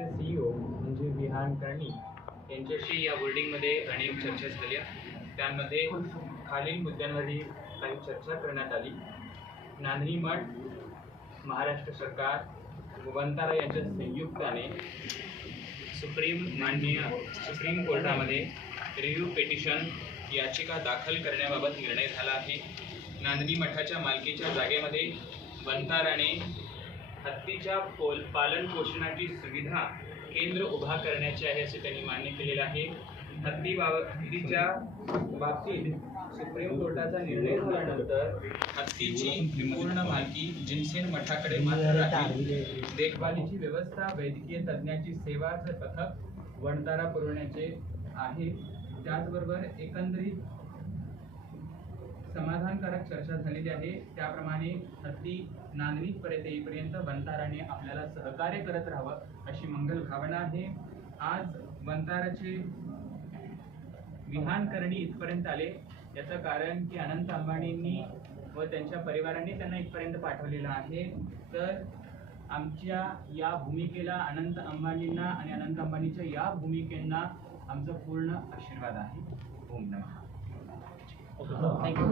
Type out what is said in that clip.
वनताराचे CEO म्हणजे विहान कर्णी यांच्याशी या बोर्डिंगमध्ये अनेक चर्चा झाल्या. त्यामध्ये खालील मुद्द्यांवरही काही चर्चा करण्यात आली. नांदणी मठ महाराष्ट्र सरकार वंतारा यांच्या संयुक्ताने सुप्रीम माननीय सुप्रीम कोर्टामध्ये रिव्ह्यू पेटिशन याचिका दाखल करण्याबाबत निर्णय झाला आहे. नांदणी मठाच्या मालकीच्या जागेमध्ये वंताराने हत्तीच्या पोल पालन पोषणाची सुविधा केंद्र उभा करण्याचे आहे असे त्यांनी मान्य केलेलं आहे. हत्ती बाब बाबतीत सुप्रीम कोर्टाचा निर्णय झाल्यानंतर हत्तीची पूर्ण मालकी जिनसेन मठाकडे मात्र राहील. देखभालीची व्यवस्था वैद्यकीय तज्ज्ञाची सेवाचं पथक वणतारा पुरवण्याचे आहे. त्याचबरोबर एकंदरीत समाधानकारक चर्चा झालेली आहे. त्याप्रमाणे अगदी नांदणीपर्यंत येईपर्यंत वंताराने आपल्याला सहकार्य करत राहावं अशी मंगल भावना आहे. आज वंताराचे विहान करणी इथपर्यंत आले. याचं कारण की अनंत अंबाणींनी व त्यांच्या परिवारांनी त्यांना इथपर्यंत पाठवलेलं आहे. तर आमच्या या भूमिकेला अनंत अंबानींना आणि अनंत अंबानीच्या या भूमिकेंना आमचा पूर्ण आशीर्वाद आहे. ओम नमः. थँक्यू